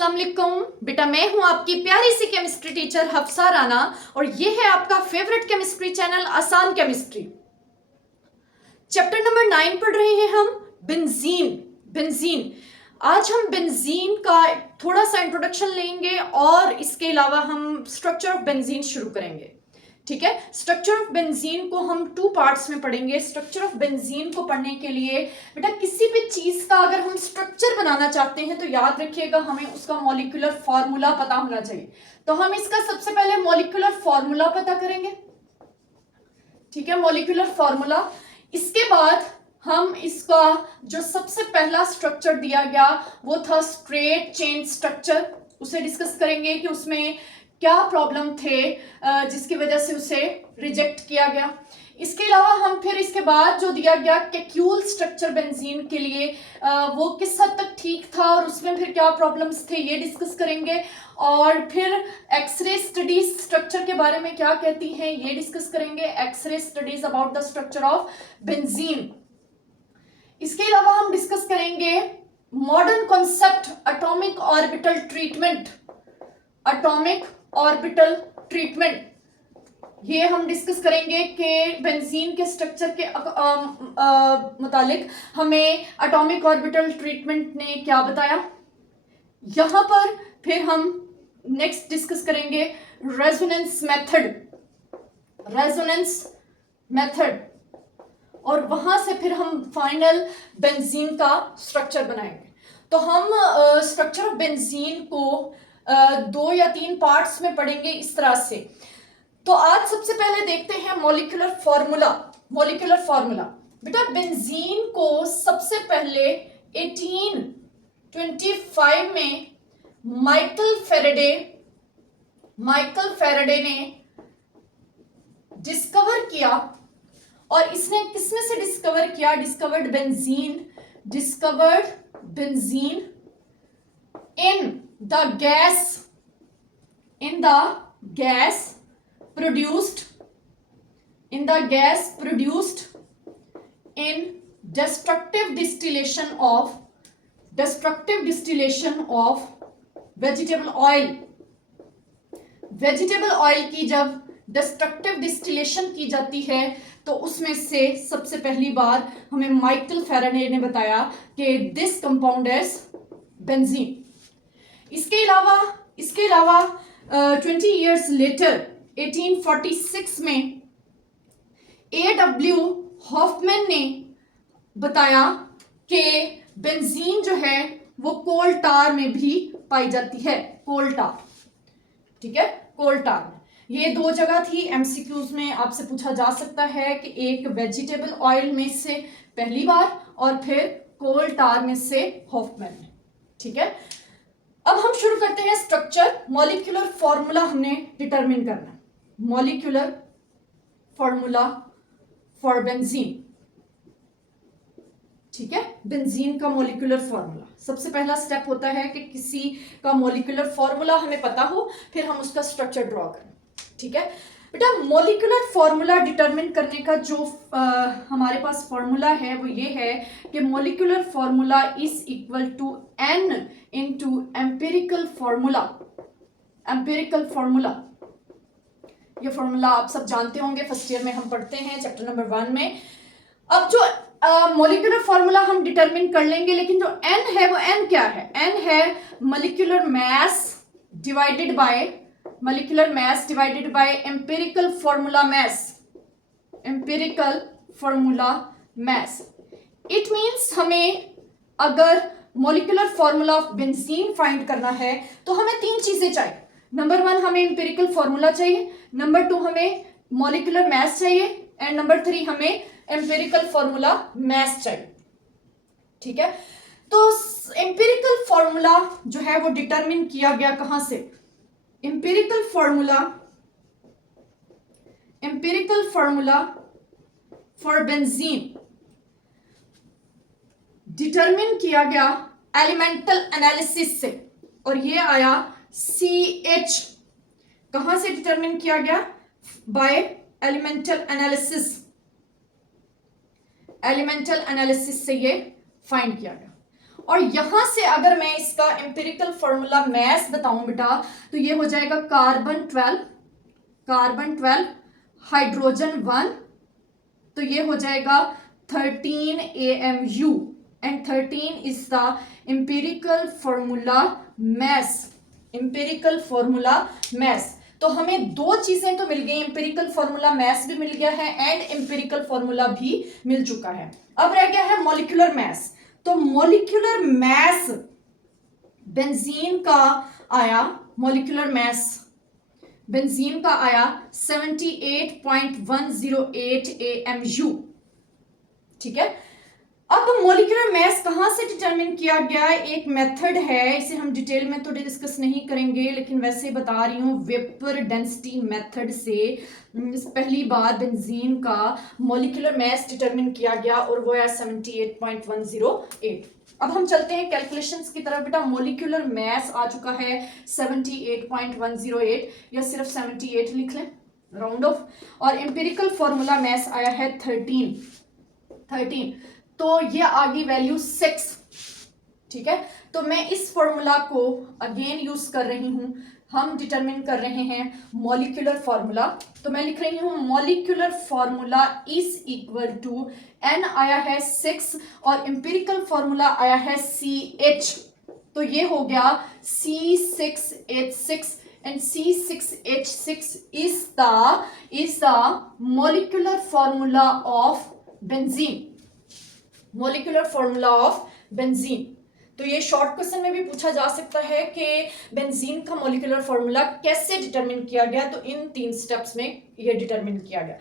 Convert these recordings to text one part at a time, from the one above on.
अस्सलाम वालेकुम बेटा, मैं हूं आपकी प्यारी सी केमिस्ट्री टीचर हफ्सा राना और ये है आपका फेवरेट केमिस्ट्री चैनल आसान केमिस्ट्री। चैप्टर नंबर 9 पढ़ रहे हैं हम बेंजीन। बेंजीन आज हम बेंजीन का थोड़ा सा इंट्रोडक्शन लेंगे और इसके अलावा हम स्ट्रक्चर ऑफ बेंजीन शुरू करेंगे। ठीक है, स्ट्रक्चर ऑफ बेंजीन को हम 2 पार्ट्स में पढ़ेंगे। स्ट्रक्चर ऑफ बेंजीन को पढ़ने के लिए बेटा किसी भी चीज का अगर हम स्ट्रक्चर बनाना चाहते हैं तो याद रखिएगा हमें उसका मॉलिक्यूलर फॉर्मूला पता होना चाहिए। तो हम इसका सबसे पहले मॉलिक्यूलर फॉर्मूला पता करेंगे। ठीक है, मॉलिक्यूलर फॉर्मूला। इसके बाद हम इसका जो सबसे पहला स्ट्रक्चर दिया गया वो था स्ट्रेट चेन स्ट्रक्चर। उसे डिस्कस करेंगे कि उसमें क्या प्रॉब्लम थे जिसकी वजह से उसे रिजेक्ट किया गया। इसके अलावा हम फिर इसके बाद जो दिया गया कैक्यूल स्ट्रक्चर बेंजीन के लिए वो किस हद तक ठीक था और उसमें फिर क्या प्रॉब्लम्स थे ये डिस्कस करेंगे। और फिर एक्सरे स्टडीज स्ट्रक्चर के बारे में क्या कहती हैं ये डिस्कस करेंगे। X ray studies about the structure of benzene. इसके अलावा हम डिस्कस करेंगे modern concept atomic orbital treatment. Atomic orbital treatment ये हम डिस्कस करेंगे कि बेंजीन के स्ट्रक्चर के मुतालिक हमें एटॉमिक ऑर्बिटल ट्रीटमेंट ने क्या बताया। यहां पर फिर हम नेक्स्ट डिस्कस करेंगे रेजोनेंस मेथड। रेजोनेंस मेथड और वहां से फिर हम फाइनल बेंजीन का स्ट्रक्चर बनाएंगे। तो हम स्ट्रक्चर ऑफ बेंजीन को 2 या 3 पार्ट्स में पढ़ेंगे इस तरह से। तो आज सबसे पहले देखते हैं मॉलिक्यूलर फॉर्मूला। मॉलिक्यूलर फॉर्मूला बेटा बेंजीन को सबसे पहले 1825 में माइकल फेरेडे ने डिस्कवर किया। और इसने किसमें से डिस्कवर किया? Discovered benzene in the gas produced in destructive distillation of vegetable oil। vegetable oil की जब destructive distillation की जाती है तो उसमें से सबसे पहली बार हमें माइकल फेराडे ने बताया कि दिस कंपाउंड इज बेंजीन। इसके अलावा 20 years later 1846 में A.W. हॉफमैन ने बताया कि बेंजीन जो है वो कोल टार में भी पाई जाती है। कोल टार, ठीक है, कोल टार। ये 2 जगह थी, एमसीक्यूज में आपसे पूछा जा सकता है कि एक वेजिटेबल ऑयल में से पहली बार और फिर कोल टार में से हॉफमैन ने। ठीक है, अब हम शुरू करते हैं स्ट्रक्चर। मॉलिक्यूलर फॉर्मूला हमने डिटरमिन करना। Molecular formula for benzene. ठीक है, बेंजीन का मॉलिक्यूलर फॉर्मूला सबसे पहला स्टेप होता है कि किसी का मॉलिक्यूलर फॉर्मूला हमें पता हो, फिर हम उसका स्ट्रक्चर ड्रॉ करें। ठीक है बेटा, मॉलिक्यूलर फॉर्मूला डिटरमिन करने का जो हमारे पास फॉर्मूला है वो ये है कि molecular formula is equal to n into empirical formula. Empirical formula ये फॉर्मूला आप सब जानते होंगे, फर्स्ट ईयर में हम पढ़ते हैं चैप्टर नंबर 1 में। अब जो मॉलिक्यूलर फॉर्मूला हम डिटरमिन कर लेंगे, लेकिन जो n है वो n क्या है? n है molecular mass divided by empirical formula mass. It means हमें अगर molecular formula of benzene find करना है तो हमें 3 चीजें चाहिए। नंबर 1 हमें एम्पिरिकल फॉर्मूला चाहिए, नंबर 2 हमें मॉलिक्यूलर मैस चाहिए एंड नंबर 3 हमें एम्पिरिकल फॉर्मूला मैस चाहिए। ठीक है, तो एम्पिरिकल फॉर्मूला जो है वो डिटरमिन किया गया कहां से? Empirical formula for benzene determine किया गया एलिमेंटल एनालिसिस से और ये आया CH। कहां से डिटरमिन किया गया? बाय एलिमेंटल एनालिसिस से ये फाइंड किया गया। और यहां से अगर मैं इसका एम्पिरिकल फॉर्मूला मैस बताऊं बेटा, तो ये हो जाएगा कार्बन 12 हाइड्रोजन 1, तो ये हो जाएगा 13 AMU and 13 is the empirical formula mass. तो हमें दो चीजें तो मिल गई, एम्पिरिकल फॉर्मूला मैस भी मिल गया है एंड एम्पिरिकल फॉर्मूला भी मिल चुका है। अब रह गया है मॉलिक्यूलर मैस। तो मॉलिक्यूलर मैस बेंजीन का आया, मॉलिक्यूलर मैस बेंजीन का आया 78.108 AMU। ठीक है, अब मॉलिक्यूलर मैस कहां से डिटरमिन किया गया, एक मेथड है, इसे हम डिटेल में तो डिस्कस नहीं करेंगे, लेकिन वैसे ही बता रही हूं, वेपर डेंसिटी मेथड से पहली बार बेंजीन का मॉलिक्यूलर मैस डिटरमिन किया गया और वो है 78.108। अब हम चलते हैं कैलकुलेशंस की तरफ। बेटा मॉलिक्यूलर मैस आ चुका है 78.108 या सिर्फ 78 लिख लें राउंड ऑफ, और एम्पिरिकल फॉर्मूला मैस आया है 13, तो ये आ गई वैल्यू 6। ठीक है, तो मैं इस फॉर्मूला को अगेन यूज कर रही हूं, हम डिटरमिन कर रहे हैं मॉलिक्यूलर फॉर्मूला। तो मैं लिख रही हूं molecular formula is equal to n आया है 6 और एम्पिरिकल फॉर्मूला आया है CH, तो ये हो गया C6H6 and C6H6 is the molecular formula of benzene, molecular formula of benzene। तो ये शॉर्ट क्वेश्चन में भी पूछा जा सकता है कि बेंजीन का मॉलिक्यूलर फॉर्मूला कैसे डिटरमिन किया गया, तो इन 3 स्टेप्स में ये डिटरमिन किया गया।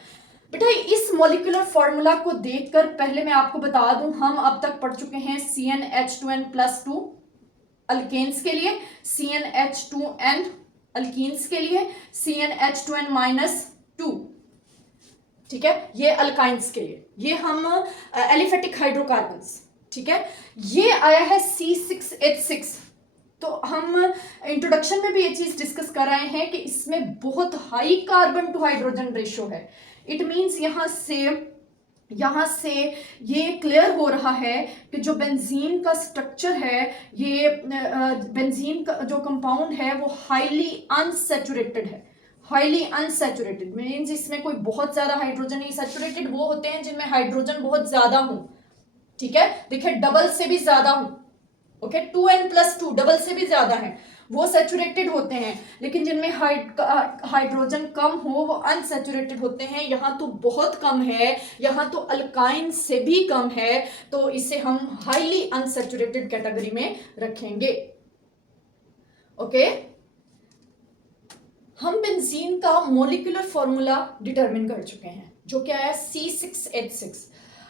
बेटा इस मॉलिक्यूलर फॉर्मूला को देखकर पहले मैं आपको बता दूं, हम अब तक पढ़ चुके हैं CnH2n+2 अल्केन्स के लिए, CnH2n अल्कीन्स के लिए, CnH2n-2, ठीक है, ये अल्काइंस के लिए, ये हम एलिफेटिक हाइड्रोकार्बन्स। ठीक है, ये आया है C6H6। तो हम इंट्रोडक्शन में भी ये चीज डिस्कस कर रहे हैं कि इसमें बहुत high carbon to hydrogen ratio है। इट मींस यहां से ये क्लियर हो रहा है कि जो बेंजीन का स्ट्रक्चर है, ये बेंजीन का जो कंपाउंड है वो हाईली अनसैचुरेटेड है। हाईली अनसैचुरेटेड मीन्स इसमें कोई बहुत ज्यादा हाइड्रोजन नहीं, सैचुरेटेड वो होते हैं जिनमें हाइड्रोजन बहुत ज्यादा हो। ठीक है, देखिए डबल से भी ज्यादा हो, ओके 2n+2 डबल से भी ज्यादा है, वो सैचुरेटेड होते हैं, लेकिन जिनमें हाइड्रोजन कम हो वो अनसैचुरेटेड होते हैं। यहाँ तो बहुत कम है, यहाँ तो अल्काइन से भी कम है, तो इसे हम हाईली अनसैचुरेटेड कैटेगरी में रखेंगे। ओके, हम बेंजीन का मॉलिक्यूलर फॉर्मूला डिटरमिन कर चुके हैं जो क्या है C6H6।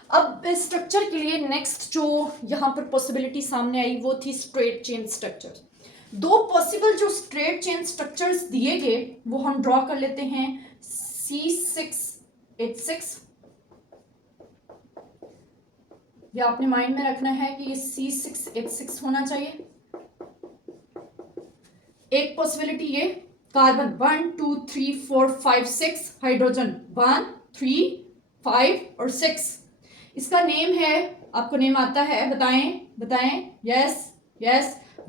अब स्ट्रक्चर के लिए नेक्स्ट जो यहाँ पर पॉसिबिलिटी सामने आई वो थी स्ट्रेट चेन स्ट्रक्चर। दो पॉसिबल जो स्ट्रेट चेन स्ट्रक्चर्स दिए गए वो हम ड्रॉ कर लेते हैं। C6H6, या अपने माइंड में रखना है कि ये C6H6 होना चाहिए। एक पॉसिबिलिटी ये कार्बन 1 2 3 4 5 6, हाइड्रोजन 1 3 5 और 6। इसका नेम है, आपको नेम आता है, बताएं। यस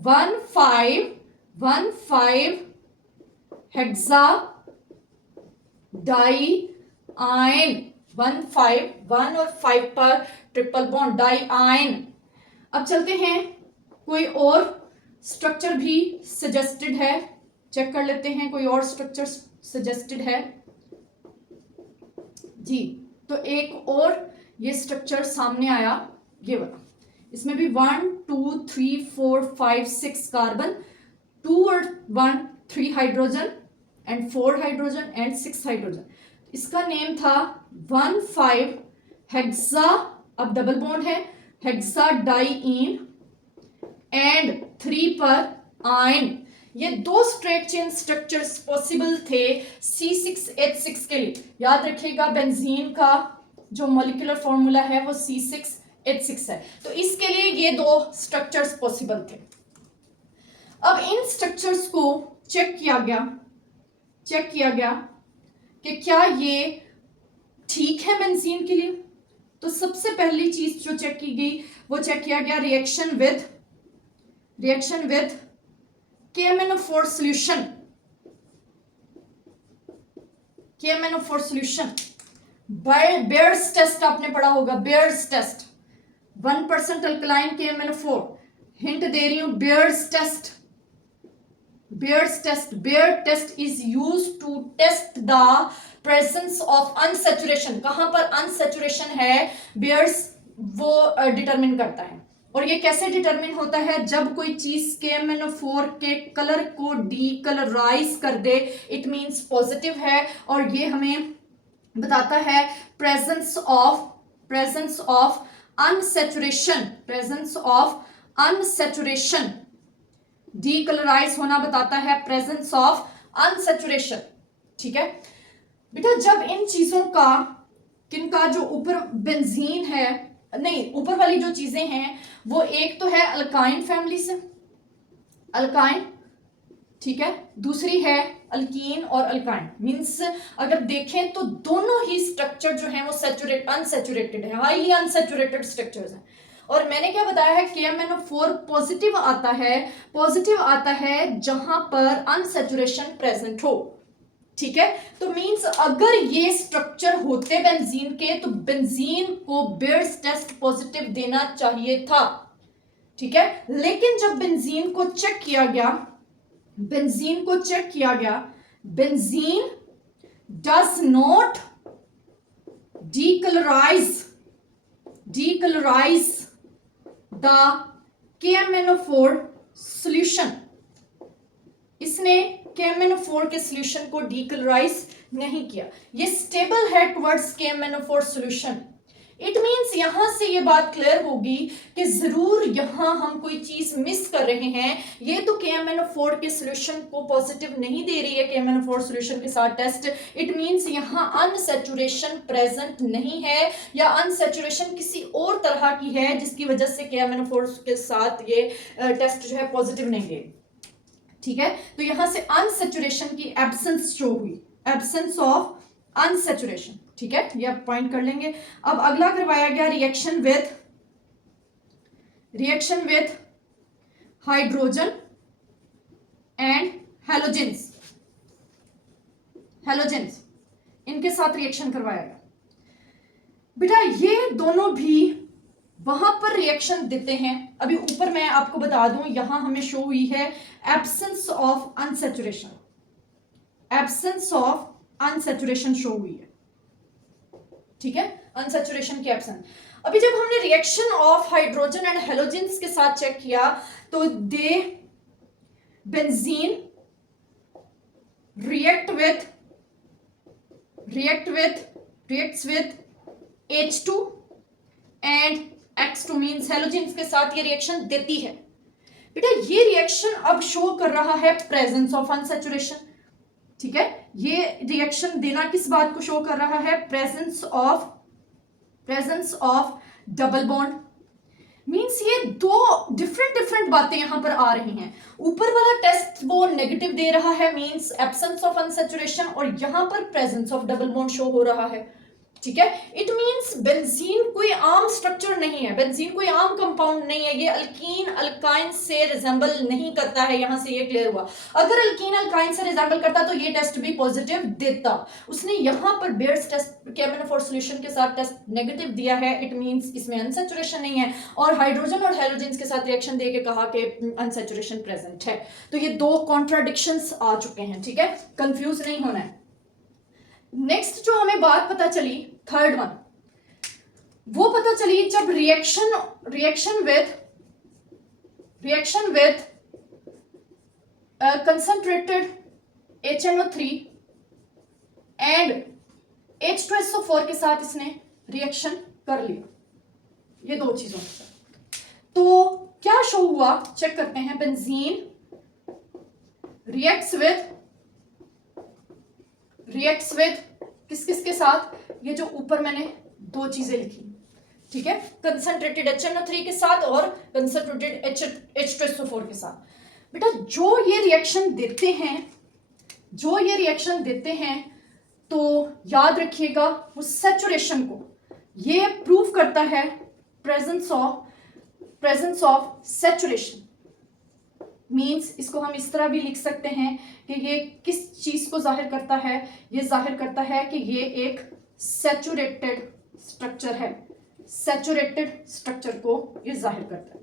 1,5 हेक्सा डाई आयन, 1 और 5 पर ट्रिपल बॉन्ड डाई आयन। अब चलते हैं, कोई और स्ट्रक्चर भी सजेस्टेड है, चेक कर लेते हैं कोई और स्ट्रक्चर सजेस्टेड है जी। तो एक और ये स्ट्रक्चर सामने आया, ये वाला, इसमें भी 1 2 3 4 5 6 कार्बन, 2 और 1 3 hydrogen and 4 hydrogen and 6 hydrogen. इसका नेम था 1,5 हेक्सा, अब डबल बॉन्ड है, हेक्सा डाइईन एंड 3 पर आयन। ये दो स्ट्रेट चेन स्ट्रक्चर्स पॉसिबल थे C6H6 के लिए। याद रखिएगा बेंजीन का जो मॉलिक्यूलर फॉर्मूला है वो C6H6 है, तो इसके लिए ये दो स्ट्रक्चर्स पॉसिबल थे। अब इन स्ट्रक्चर्स को चेक किया गया कि क्या ये ठीक है बेंजीन के लिए। तो सबसे पहली चीज जो चेक की गई वो चेक किया गया reaction with reaction with KMnO4 solution, KMnO4 solution. Baeyer's test आपने पढ़ा होगा, Baeyer's test, 1% alkaline KMnO4। Hint दे रही हूं, Baeyer's test, Baeyer's test, Baeyer test is used to test the presence of unsaturation. कहां पर अनसैचुरेशन है बेयर्स वो डिटरमिन करता है। और ये कैसे डिटरमिन होता है, जब कोई चीज KMnO4 के कलर को डीकलराइज कर दे, इट मींस पॉजिटिव है, और ये हमें बताता है presence of unsaturation, presence of unsaturation, decolourise होना बताता है प्रेजेंस ऑफ अनसैचुरेशन। ठीक है बेटा, जब इन चीजों का, किनका, जो ऊपर बेंजीन है, नहीं ऊपर वाली जो चीजें हैं वो एक तो है अल्काइन फैमिली से, अल्काइन, ठीक है, दूसरी है अल्कीन और अल्काइन। मींस अगर देखें तो दोनों ही स्ट्रक्चर जो है वो अनसैचुरेटेड है, हाईली अनसैचुरेटेड स्ट्रक्चर्स हैं। और मैंने क्या बताया है, KMnO4 पॉजिटिव आता है जहां पर अनसैचुरेशन प्रेजेंट हो। ठीक है, तो मींस अगर ये स्ट्रक्चर होते बेंजीन के, तो बेंजीन को बेयर्स टेस्ट पॉजिटिव देना चाहिए था। ठीक है, लेकिन जब बेंजीन को चेक किया गया, benzene does not decolourise the KMnO4 solution. इसने KMnO4 के सॉल्यूशन को डीकलराइज नहीं किया, ये स्टेबल है towards KMnO4 solution. It means यहां से ये बात क्लियर होगी कि जरूर यहां हम कोई चीज मिस कर रहे हैं। ये तो KMnO4 के सॉल्यूशन को पॉजिटिव नहीं दे रही है, KMnO4 सॉल्यूशन के साथ टेस्ट। इट मींस यहां अनसैचुरेशन प्रेजेंट नहीं है, या अनसैचुरेशन किसी और तरह की है जिसकी वजह से KMnO4 के साथ ये टेस्ट जो है पॉजिटिव नहीं दे। ठीक है, तो यहां से अनसैचुरेशन की एब्सेंस शो हुई, एब्सेंस ऑफ अनसैचुरेशन। ठीक है, ये आप पॉइंट कर लेंगे। अब अगला करवाया गया reaction with hydrogen and halogens, इनके साथ रिएक्शन करवाया गया। बेटा ये दोनों भी वहां पर रिएक्शन देते हैं। अभी ऊपर मैं आपको बता दूं, यहां हमें शो हुई है absence of unsaturation, absence of unsaturation show हुई है। ठीक है, अनसैचुरेशन की एब्सेंस। अभी जब हमने reaction of hydrogen and halogens के साथ चेक किया, तो the benzene reacts with H2 and X2, means halogens के साथ ये रिएक्शन देती है। बेटा ये रिएक्शन अब शो कर रहा है प्रेजेंस ऑफ अनसैचुरेशन। ठीक है, ये रिएक्शन देना किस बात को शो कर रहा है, presence of double bond. Means ये दो डिफरेंट बातें यहां पर आ रही हैं। ऊपर वाला टेस्ट वो नेगेटिव दे रहा है, मींस एब्सेंस ऑफ अनसैचुरेशन, और यहां पर presence of double bond show हो रहा है। ठीक है, इट मींस बेंजीन कोई आम स्ट्रक्चर नहीं है, बेंजीन कोई आम कंपाउंड नहीं है, ये अल्कीन अल्काइन से रिजेंबल नहीं करता है। यहां से ये क्लियर हुआ। अगर अल्कीन अल्काइन से रिजेंबल करता तो ये टेस्ट भी पॉजिटिव देता। उसने यहां पर बेयर्स टेस्ट KMnO4 सॉल्यूशन के साथ टेस्ट नेगेटिव दिया है, इट मींस इसमें अनसैचुरेशन नहीं है, और हाइड्रोजन और हैलोजेंस के साथ रिएक्शन देके कहा कि अनसैचुरेशन प्रेजेंट है। तो ये दो कॉन्ट्राडिक्शंस आ चुके हैं। ठीक है, कंफ्यूज नहीं होना है। नेक्स्ट जो हमें बात पता चली, थर्ड वन, वो पता चली जब reaction with concentrated HNO3 and H2SO4 के साथ इसने रिएक्शन कर लिया, ये दो चीजों के साथ। तो क्या शो हुआ, चेक करते हैं। बेंजीन रिएक्ट्स विद किस के साथ, ये जो ऊपर मैंने दो चीजें लिखी। ठीक है, कंसंट्रेटेड HNO3 के साथ और कंसंट्रेटेड H2SO4 के साथ। बेटा जो ये रिएक्शन देते हैं तो याद रखिएगा वो सैचुरेशन को ये प्रूव करता है, प्रेजेंस ऑफ सैचुरेशन। मीन्स इसको हम इस तरह भी लिख सकते हैं कि ये किस चीज को जाहिर करता है, ये जाहिर करता है कि ये एक सैचुरेटेड स्ट्रक्चर है, सैचुरेटेड स्ट्रक्चर को ये जाहिर करता है।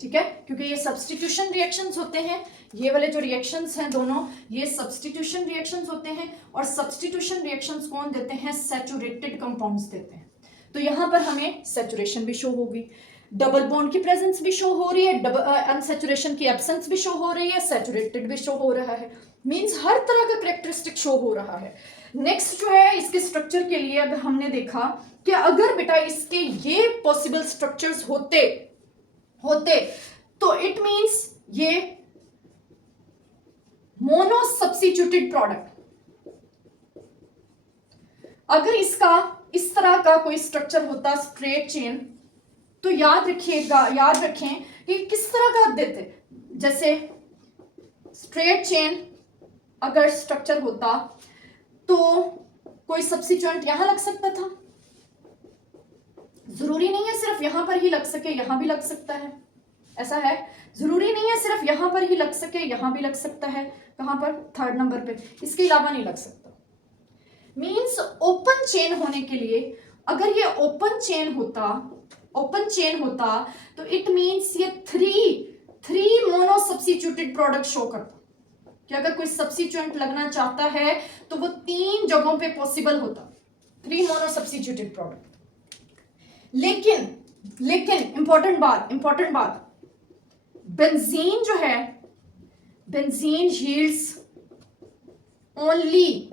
ठीक है, क्योंकि ये सब्स्टिट्यूशन रिएक्शंस होते हैं, ये वाले जो रिएक्शंस हैं दोनों, ये सब्स्टिट्यूशन रिएक्शंस होते हैं, और सब्स्टिट्यूशन रिएक्शंस कौन देते हैं? सैचुरेटेड कंपाउंड्स देते हैं। तो यहां पर हमें सैचुरेशन भी शो होगी, डबल बॉन्ड की प्रेजेंस भी शो हो रही है, अनसैचुरेशन की एब्सेंस भी शो हो रही है, सैचुरेटेड भी शो हो रहा है, मींस हर तरह का कैरेक्टरिस्टिक शो हो रहा है। नेक्स्ट जो है इसके स्ट्रक्चर के लिए अगर हमने देखा कि अगर बेटा इसके ये पॉसिबल स्ट्रक्चर्स होते तो इट मींस ये मोनो सब्स्टिट्यूटेड प्रोडक्ट। अगर इसका इस तरह का कोई स्ट्रक्चर होता स्ट्रेट चेन, तो याद रखें कि किस तरह का देते, जैसे स्ट्रेट चेन अगर स्ट्रक्चर होता तो कोई सब्स्टिट्यूएंट यहां लग सकता था, जरूरी नहीं है सिर्फ यहां पर ही लग सके, यहां भी लग सकता है, ऐसा है, जरूरी नहीं है सिर्फ यहां पर ही लग सके, यहां भी लग सकता है, कहां पर? थर्ड नंबर पे, इसके अलावा नहीं लग सकता। मींस ओपन चेन होने के लिए, अगर ये ओपन चेन होता तो इट मींस ये three mono substituted product show करता, कि अगर कोई सब्स्टिट्यूएंट लगना चाहता है तो वो 3 जगहों पे पॉसिबल होता, 3 मोनो सब्स्टिट्यूटेड प्रोडक्ट। लेकिन इंपॉर्टेंट बात, बेंजीन जो है, benzene yields only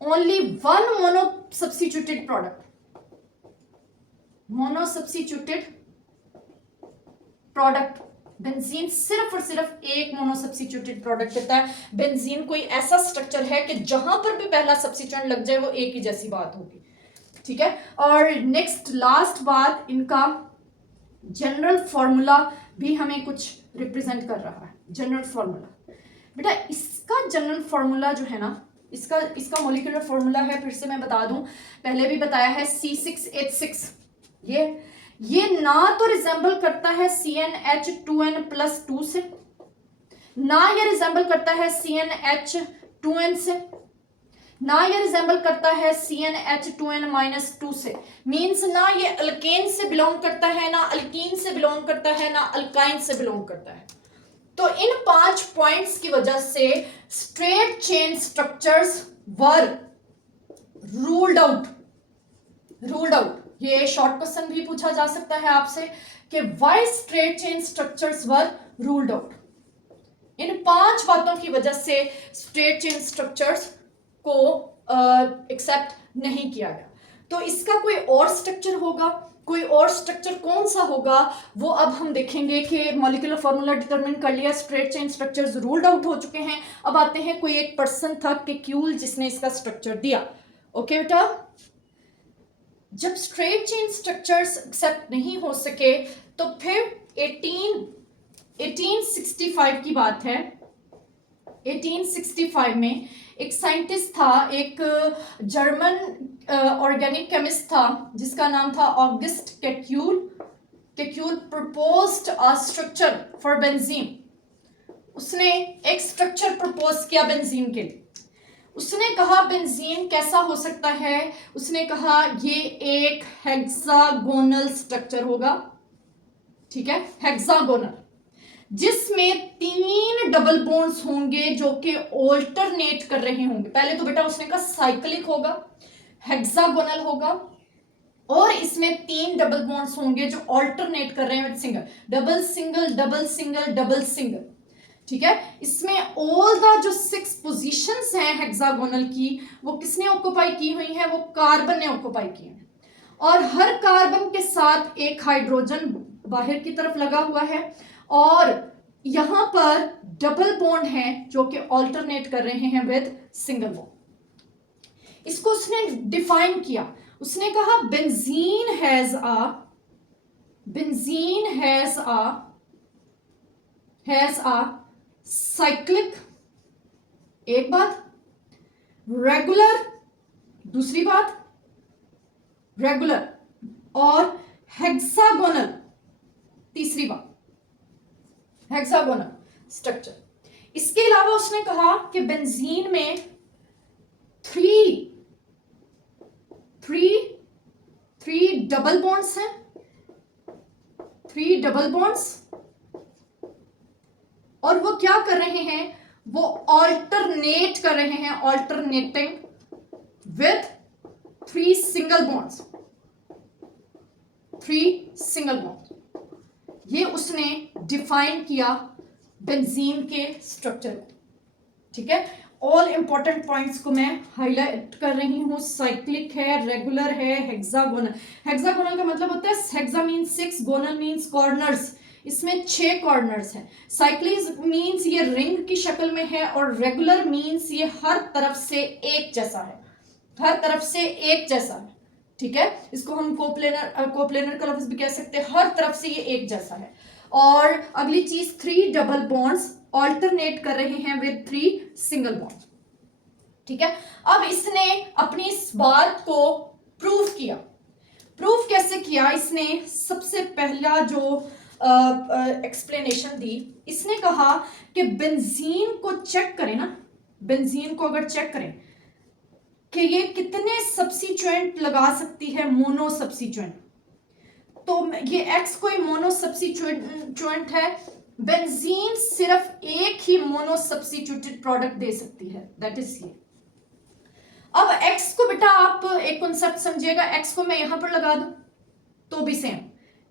1 mono substituted product. Mono substituted product, benzene सिर्फ और सिर्फ एक मोनो सब्स्टिट्यूटेड प्रोडक्ट देता है। बेंजीन कोई ऐसा स्ट्रक्चर है कि जहां पर भी पहला सब्स्टिट्यूएंट लग जाए वो एक ही जैसी बात होगी। ठीक है, और नेक्स्ट लास्ट बात, इनका जनरल फॉर्मूला भी हमें कुछ रिप्रेजेंट कर रहा है। जनरल फॉर्मूला बेटा, इसका जनरल फॉर्मूला जो है ना, इसका मॉलिक्यूलर फॉर्मूला है, फिर से मैं बता दूं, पहले भी बताया है, C6H6। ये ना तो रिजेंबल करता है CnH2n+2 से, ना ये रिजेंबल करता है CnH2n से, ना ये रिजेंबल करता है CnH2n-2 से, मींस ना ये अल्केन से बिलोंग करता है, ना अल्कीन से बिलोंग करता है, ना अल्काइन से बिलोंग करता है। तो इन 5 पॉइंट्स की वजह से straight chain structures were ruled out. ये शॉर्ट क्वेश्चन भी पूछा जा सकता है आपसे कि why straight chain structures were ruled out. इन 5 बातों की वजह से स्ट्रेट चेन स्ट्रक्चर्स को एक्सेप्ट नहीं किया गया। तो इसका कोई और स्ट्रक्चर होगा, कोई और स्ट्रक्चर कौन सा होगा वो अब हम देखेंगे कि मॉलिक्यूलर फॉर्मूला डिटरमिन कर लिया, straight chain structures ruled out हो चुके हैं। अब आते हैं, कोई एक पर्सन था केक्यूल जिसने इसका स्ट्रक्चर दिया। ओके बेटा, जब स्ट्रेट चेन स्ट्रक्चर्स एक्सेप्ट नहीं हो सके तो फिर 1865 की बात है। 1865 में एक साइंटिस्ट था, एक जर्मन ऑर्गेनिक केमिस्ट था जिसका नाम था August Kekule. Kekule proposed a structure for benzene. उसने एक स्ट्रक्चर प्रपोज किया बेंजीन के लिए। उसने कहा बेंजीन कैसा हो सकता है, उसने कहा ये एक हेक्सागोनल स्ट्रक्चर होगा। ठीक है, हेक्सागोनल, जिसमें 3 डबल बॉन्ड्स होंगे जो कि ऑल्टरनेट कर रहे होंगे। पहले तो बेटा उसने कहा साइक्लिक होगा, हेक्सागोनल होगा, और इसमें 3 डबल बॉन्ड्स होंगे जो ऑल्टरनेट कर रहे हैं with single, double single double single double single. ठीक है, इसमें ऑल द जो 6 पोजीशंस हैं हेक्सागोनल की, वो किसने ऑक्युपाई की हुई है? वो कार्बन ने ऑक्युपाई की है, और हर कार्बन के साथ एक हाइड्रोजन बाहर की तरफ लगा हुआ है, और यहां पर डबल बॉन्ड हैं जो कि ऑल्टरनेट कर रहे हैं विद सिंगल बॉन्ड। इसको उसने डिफाइन किया, उसने कहा बेंजीन हैज अ साइक्लिक, एक बात, रेगुलर, दूसरी बात रेगुलर, और हेक्सागोनल, तीसरी बात। Hexagonal structure. इसके अलावा उसने कहा कि बेंजीन में थ्री डबल बॉन्ड्स हैं, 3 डबल बॉन्ड्स, और वो क्या कर रहे हैं, वो ऑल्टरनेट कर रहे हैं, alternating with 3 single bonds, 3 single bond. ये उसने डिफाइन किया बेंजीन के स्ट्रक्चर में। ठीक है, ऑल इंपॉर्टेंट पॉइंट्स को मैं हाईलाइट कर रही हूं। साइक्लिक है, रेगुलर है, हेक्सागोनल। हेक्सागोनल का मतलब होता है, हेक्सा मीन्स 6, गोनल मीन्स कॉर्नर्स, इसमें 6 कॉर्नर्स हैं। साइक्लिक मीन्स ये रिंग की शक्ल में है, और रेगुलर मीन्स ये हर तरफ से एक जैसा है, हर तरफ से एक जैसा है। ठीक है, इसको हम कोप्लेनर का लफ्ज भी कह सकते हैं, हर तरफ से ये एक जैसा है। और अगली चीज 3 डबल बॉन्ड्स ऑल्टरनेट कर रहे हैं विद 3 सिंगल बॉन्ड। ठीक है, अब इसने अपनी इस बात को प्रूव किया। प्रूव कैसे किया, इसने सबसे पहला जो एक्सप्लेनेशन दी, इसने कहा कि बेंजीन को चेक करें ना, बेंजीन को अगर चेक करें कि ये कितने सब्स्टिट्यूएंट लगा सकती है, मोनो सब्स्टिट्यूएंट, तो ये एक्स कोई मोनो सब्स्टिट्यूएंट है, बेंजीन सिर्फ एक ही मोनो सब्स्टिट्यूटेड प्रोडक्ट दे सकती है, दैट इज ये। अब एक्स को बेटा आप एक कॉन्सेप्ट समझिएगा, एक्स को मैं यहां पर लगा दूं तो भी सेम,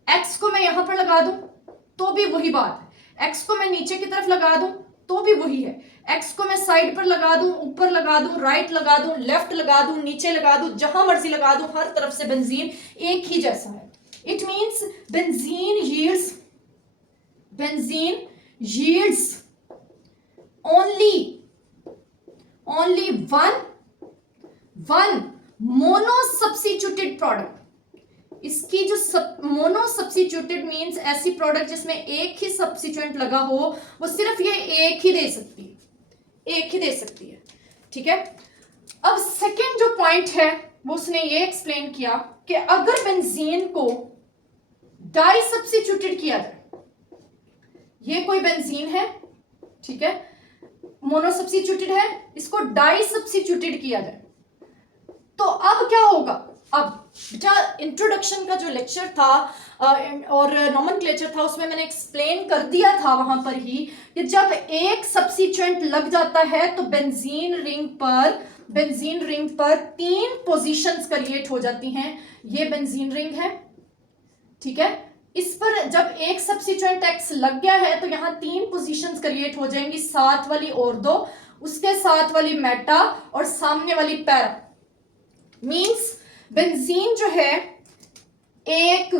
एक्स को मैं यहां पर लगा दूं तो भी वही बात है, एक्स को मैं नीचे की तरफ लगा दूं तो भी वही है, एक्स को मैं साइड पर लगा दूं, ऊपर लगा दूं, राइट लगा दूं, लेफ्ट लगा दूं, नीचे लगा दूं, जहां मर्जी लगा दूं, हर तरफ से बेंजीन एक ही जैसा है। It means benzene yields only one mono substituted product। इसकी जो मोनो सब्स्टिट्यूटेड मींस ऐसी प्रोडक्ट जिसमें एक ही सब्स्टिट्यूएंट लगा हो, वो सिर्फ ये एक ही दे सकती है, एक ही दे सकती है। ठीक है, अब सेकंड जो पॉइंट है वो उसने ये एक्सप्लेन किया कि अगर बेंजीन को डाई सब्स्टिट्यूटेड किया जाए, ये कोई बेंजीन है, ठीक है, मोनो सब्स्टिट्यूटेड है, इसको डाई सब्स्टिट्यूटेड किया जाए तो अब क्या होगा। अब बेटा इंट्रोडक्शन का जो लेक्चर था और नोमेनक्लेचर था, उसमें मैंने एक्सप्लेन कर दिया था वहां पर ही कि जब एक सब्स्टिट्यूएंट लग जाता है तो बेंजीन रिंग पर 3 पोजीशंस क्रिएट हो जाती हैं। ये बेंजीन रिंग है, ठीक है, इस पर जब एक सब्स्टिट्यूएंट एक्स लग गया है तो यहां 3 पोजीशंस क्रिएट हो जाएंगी, साथ वाली ऑर्थो, उसके साथ वाली मेटा और सामने वाली पैरा। मींस बेंजीन जो है एक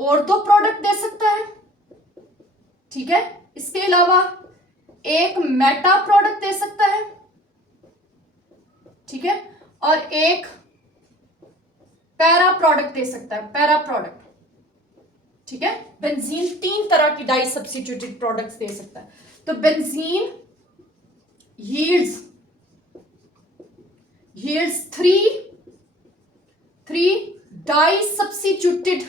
ऑर्थो प्रोडक्ट दे सकता है, ठीक है, इसके अलावा एक मेटा प्रोडक्ट दे सकता है, ठीक है, और एक पैरा प्रोडक्ट दे सकता है, पैरा प्रोडक्ट। ठीक है, बेंजीन 3 तरह की डाई सब्स्टिट्यूटेड प्रोडक्ट्स दे सकता है। तो benzene yields 3 di substituted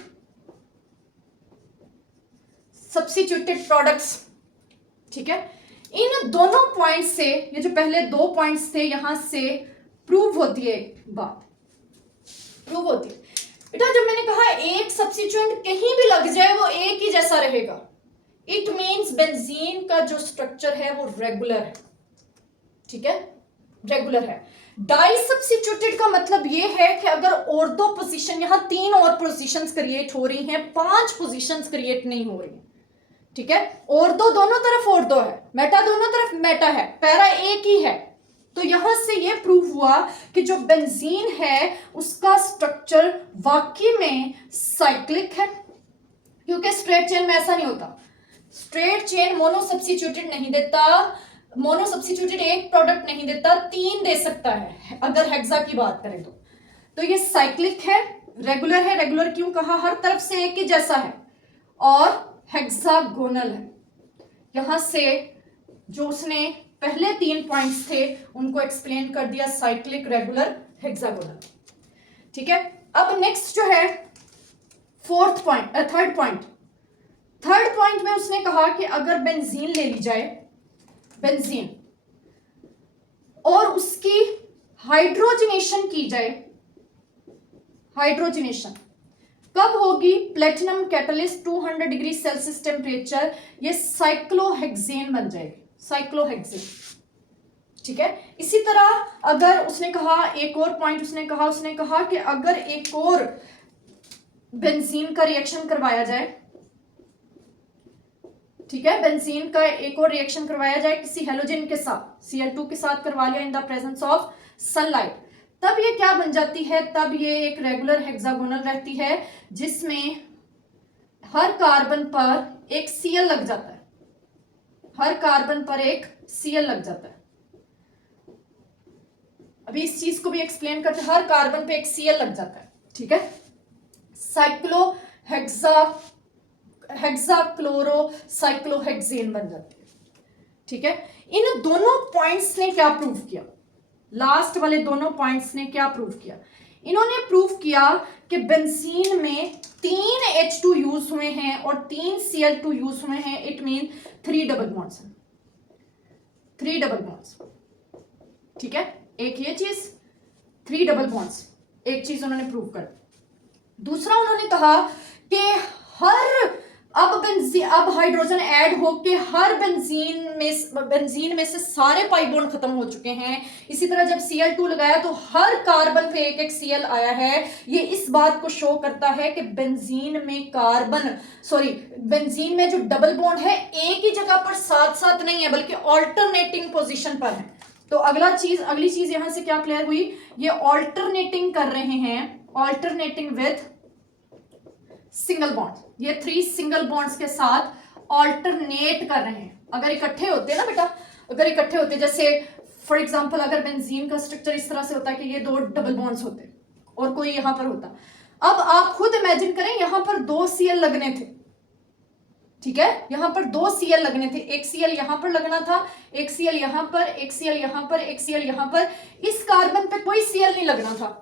products. ठीक है, इन दोनों पॉइंट से, ये जो पहले 2 पॉइंट्स थे, यहां से प्रूव होती है बात, प्रूव होती है बेटा। जब मैंने कहा एक सब्स्टिट्यूएंट कहीं भी लग जाए वो एक ही जैसा रहेगा, इट मींस बेंजीन का जो स्ट्रक्चर है वो रेगुलर है। ठीक है, रेगुलर है। डाई सब्स्टिट्यूटेड का मतलब ये है कि अगर और 2 पोजीशन, यहां 3 और पोजीशंस क्रिएट हो रही हैं, 5 पोजीशंस क्रिएट नहीं हो रही हैं। ठीक है, और दोनों तरफ और 2 है, मेटा दोनों तरफ मेटा है, पैरा एक ही है। तो यहां से ये प्रूव हुआ कि जो बेंजीन है उसका स्ट्रक्चर वाकई में साइक्लिक है, क्योंकि स्ट्रेट चेन में ऐसा नहीं होता। स्ट्रेट चेन मोनो सब्स्टिट्यूटेड नहीं देता, मोनो सब्स्टिट्यूटेड एक प्रोडक्ट नहीं देता, 3 दे सकता है अगर हेक्सा की बात करें तो ये साइक्लिक है, रेगुलर है। रेगुलर क्यों कहा, हर तरफ से एक ही जैसा है, और हेक्सागोनल है। यहां से जो उसने पहले 3 पॉइंट्स थे उनको एक्सप्लेन कर दिया, साइक्लिक, रेगुलर, हेक्सागोनल। ठीक है, अब नेक्स्ट जो है थर्ड पॉइंट, थर्ड पॉइंट में उसने कहा कि अगर बेंजीन ले ली जाए, बेंजीन, और उसकी हाइड्रोजनेशन की जाए, हाइड्रोजनेशन कब होगी? Platinum catalyst 200 degree Celsius temperature, ये साइक्लोहेक्सेन बन जाएगी, साइक्लोहेक्सेन। ठीक है। इसी तरह अगर उसने कहा, एक और पॉइंट उसने कहा कि अगर एक और बेंजीन का रिएक्शन करवाया जाए, ठीक है, बेंजीन का एक और रिएक्शन करवाया जाए किसी हेलोजन के साथ, Cl2 के साथ करवा लिया in the presence of sunlight, तब ये क्या बन जाती है? तब ये एक रेगुलर हेक्सागोनल रहती है जिसमें हर कार्बन पर एक Cl लग जाता है, हर कार्बन पर एक Cl लग जाता है। अभी इस चीज को भी एक्सप्लेन करते हैं, हर कार्बन पे एक Cl लग जाता है। ठीक है, साइक्लो हेक्साक्लोरो साइक्लोहेक्सेन बन जाती है। ठीक है, इन दोनों पॉइंट्स ने क्या प्रूव किया? लास्ट वाले दोनों पॉइंट्स ने क्या प्रूव किया? इन्होंने प्रूव किया कि बेंजीन में 3 H2 यूज हुए हैं और 3 Cl2 यूज हुए हैं, it mean 3 double bonds, 3 double bonds. ठीक है, एक ये चीज, 3 डबल बॉन्ड्स, एक चीज उन्होंने प्रूव कर। दूसरा उन्होंने कहा कि हर अब हाइड्रोजन ऐड होके हर बेंजीन में से सारे पाई बॉन्ड खत्म हो चुके हैं। इसी तरह जब Cl2 लगाया तो हर कार्बन पे एक एक Cl आया है। ये इस बात को शो करता है कि बेंजीन में जो डबल बॉन्ड है एक ही जगह पर साथ साथ नहीं है बल्कि ऑल्टरनेटिंग पोजीशन पर है। तो अगली चीज यहां से क्या क्लियर हुई? ये ऑल्टरनेटिंग कर रहे हैं, ऑल्टरनेटिंग विथ सिंगल बॉन्ड, ये 3 सिंगल बॉन्ड्स के साथ ऑल्टरनेट कर रहे हैं। अगर इकट्ठे होते ना बेटा, अगर इकट्ठे होते, जैसे फॉर एग्जांपल अगर बेंजीन का स्ट्रक्चर इस तरह से होता है कि ये 2 डबल बॉन्ड्स होते और कोई यहां पर होता, अब आप खुद इमेजिन करें यहां पर 2 Cl लगने थे। ठीक है, यहां पर 2 Cl लगने थे, एक Cl यहां पर लगना था, एक Cl यहां पर, एक Cl यहां पर, एक Cl यहां पर, इस कार्बन पे कोई Cl नहीं लगना था।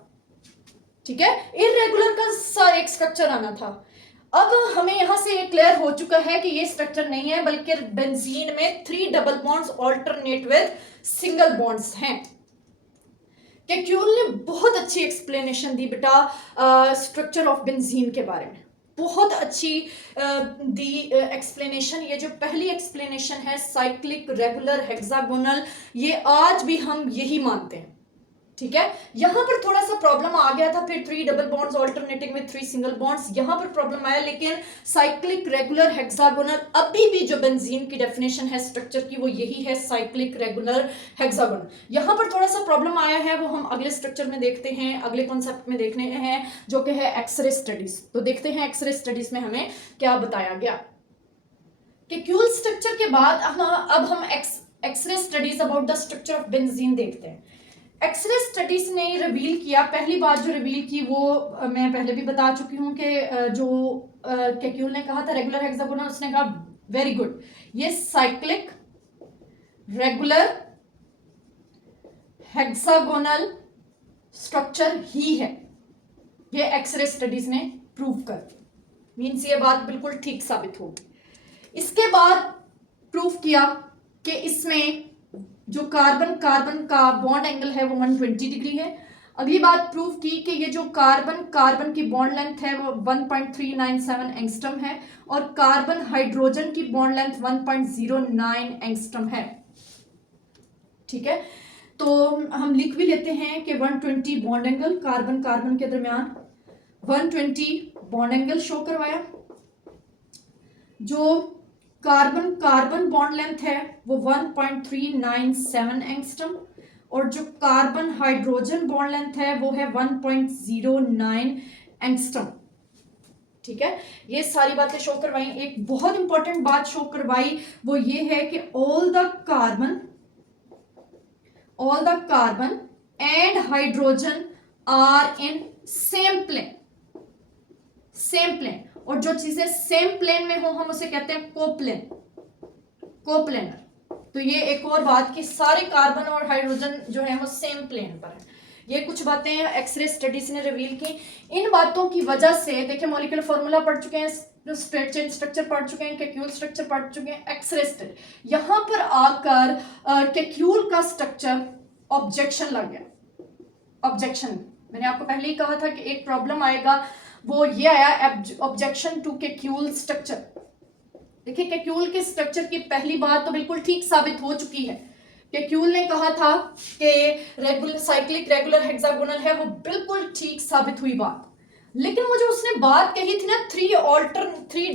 ठीक है, इररेगुलर का एक स्ट्रक्चर आना था। अब हमें यहां से ये क्लियर हो चुका है कि ये स्ट्रक्चर नहीं है बल्कि बेंजीन में 3 double bonds alternate with single bonds हैं। कैक्यूल ने बहुत अच्छी एक्सप्लेनेशन दी बेटा स्ट्रक्चर ऑफ बेंजीन के बारे में, बहुत अच्छी दी एक्सप्लेनेशन। ये जो पहली एक्सप्लेनेशन है साइक्लिक रेगुलर हेक्सागोनल, ये आज भी हम यही मानते हैं। ठीक है, यहां पर थोड़ा सा प्रॉब्लम आ गया था, फिर 3 double bonds alternating with 3 single bonds, यहां पर प्रॉब्लम आया, लेकिन साइक्लिक रेगुलर हेक्सागोनल अभी भी जो बेंजीन की डेफिनेशन है स्ट्रक्चर की वो यही है, साइक्लिक रेगुलर हेक्सागोनल। यहां पर थोड़ा सा प्रॉब्लम आया है, वो हम अगले स्ट्रक्चर में देखते हैं, अगले कॉन्सेप्ट में देखने हैं जो कि है एक्सरे स्टडीज। तो देखते हैं एक्सरे स्टडीज में हमें क्या बताया गया। कैक्यूल स्ट्रक्चर के बाद अब हम x ray studies about the structure of benzene देखते हैं। एक्सरे स्टडीज ने रिवील किया, पहली बात जो रिवील की वो मैं पहले भी बता चुकी हूं कि जो कैक्यूल ने कहा था रेगुलर हेक्सागोनल, उसने कहा वेरी गुड, ये साइक्लिक रेगुलर हेक्सागोनल स्ट्रक्चर ही है, ये एक्सरे स्टडीज ने प्रूव कर, मीन्स ये बात बिल्कुल ठीक साबित होगी। इसके बाद प्रूव किया कि इसमें जो कार्बन का बॉन्ड एंगल है वो 120 डिग्री है। अगली बात प्रूव की कि ये जो कार्बन की बॉन्ड लेंथ है वो 1.397 एंगस्ट्रम है और कार्बन हाइड्रोजन की बॉन्ड लेंथ 1.09 एंगस्ट्रम है। ठीक है, तो हम लिख भी लेते हैं कि 120 बॉन्ड एंगल कार्बन के दरमियान 120 बॉन्ड एंगल शो करवाया। जो कार्बन बॉन्ड लेंथ है वो 1.397 एंगस्ट्रम और जो कार्बन हाइड्रोजन बॉन्ड लेंथ है वो है 1.09 एंगस्ट्रम। ठीक है, ये सारी बातें शो करवाई। एक बहुत इंपॉर्टेंट बात शो करवाई वो ये है कि all the carbon and hydrogen are in same plane, और जो चीजें सेम प्लेन में हो हम उसे कहते हैं कोप्लेनर। तो ये एक और बात कि सारे कार्बन और हाइड्रोजन जो है वो सेम प्लेन पर है। ये कुछ बातें एक्सरे स्टडीज ने रिवील की। इन बातों की वजह से देखिए मॉलिक्यूलर फॉर्मूला पढ़ चुके हैं, जो स्ट्रेट चेन स्ट्रक्चर पढ़ चुके हैं, कैक्यूल स्ट्रक्चर पढ़ चुके हैं, एक्सरेस्टेड। यहां पर आकर कैक्यूल का स्ट्रक्चर ऑब्जेक्शन लग गया। ऑब्जेक्शन, मैंने आपको पहले ही कहा था कि एक प्रॉब्लम आएगा, वो ये आया ऑब्जेक्शन टू कैक्यूल स्ट्रक्चर। देखिए कैक्यूल के स्ट्रक्चर की पहली बात तो बिल्कुल ठीक साबित हो चुकी है। कैक्यूल ने कहा था कि रेगुलर साइक्लिक रेगुलर हेक्सागोनल है, वो बिल्कुल ठीक साबित हुई बात। लेकिन वो जो उसने बात कही थी ना, three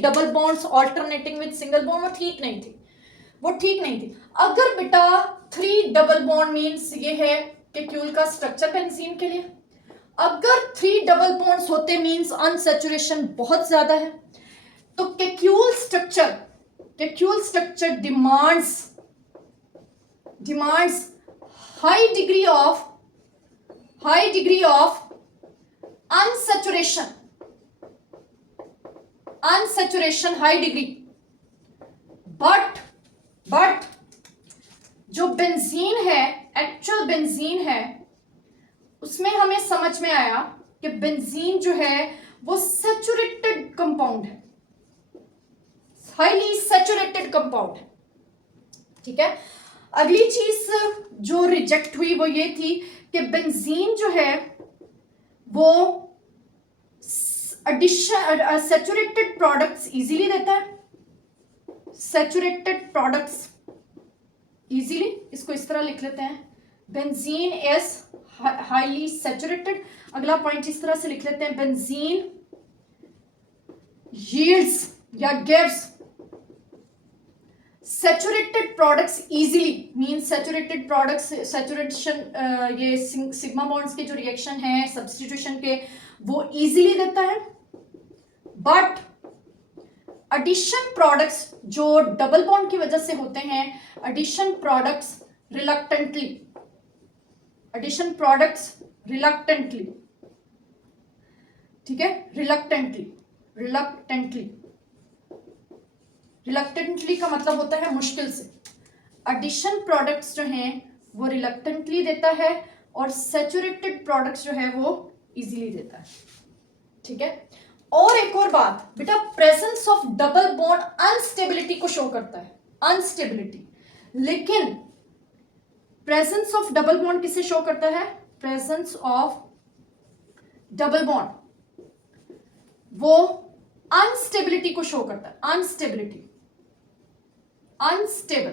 double bonds alternating with single bond, वो ठीक नहीं थी, वो ठीक नहीं थी। अगर बेटा 3 डबल बॉन्ड मीन्स ये है कैक्यूल का स्ट्रक्चर बेंजीन के लिए, अगर 3 डबल बॉन्ड्स होते मीन्स अनसैचुरेशन बहुत ज्यादा है। तो Kekulé structure demands high degree of unsaturation high degree. But जो बेंजीन है, एक्चुअल बेंजीन है, उसमें हमें समझ में आया कि बेंजीन जो है वो सैचुरेटेड कंपाउंड है, हाईली सैचुरेटेड कंपाउंड है। ठीक है, अगली चीज जो रिजेक्ट हुई वो ये थी कि बेंजीन जो है वो सैचुरेटेड प्रोडक्ट्स इजीली देता है, सैचुरेटेड प्रोडक्ट्स इजीली, इसको इस तरह लिख लेते हैं, बेंजीन इज हाईली सैचुरेटेड। अगला पॉइंट इस तरह से लिख लेते हैं, बेंजीन यील्ड्स या gives saturated products easily, means saturated products, saturation ये सिग्मा बॉन्ड्स के जो रिएक्शन है सब्स्टिट्यूशन के, वो इजीली देता है। बट एडिशन प्रोडक्ट्स जो डबल बॉन्ड की वजह से होते हैं, एडिशन प्रोडक्ट्स रिलक्टेंटली, ठीक है, रिलक्टेंटली का मतलब होता है मुश्किल से। एडिशन प्रोडक्ट्स जो हैं वो रिलक्टेंटली देता है और सैचुरेटेड प्रोडक्ट्स जो है वो इजीली देता है। ठीक है, और एक और बात बेटा, presence of double bond instability को शो करता है, अनस्टेबिलिटी। लेकिन प्रेजेंस ऑफ डबल बॉन्ड किसे शो करता है? प्रेजेंस ऑफ डबल बॉन्ड वो अनस्टेबिलिटी को शो करता है, instability, unstable.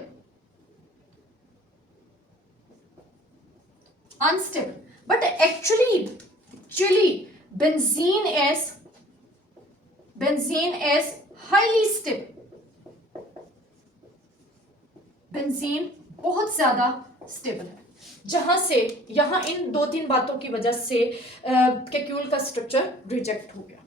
But actually benzene is highly stable, benzene बहुत ज्यादा स्टेबल है, जहां से यहां इन 2-3 बातों की वजह से कैक्यूल का स्ट्रक्चर रिजेक्ट हो गया।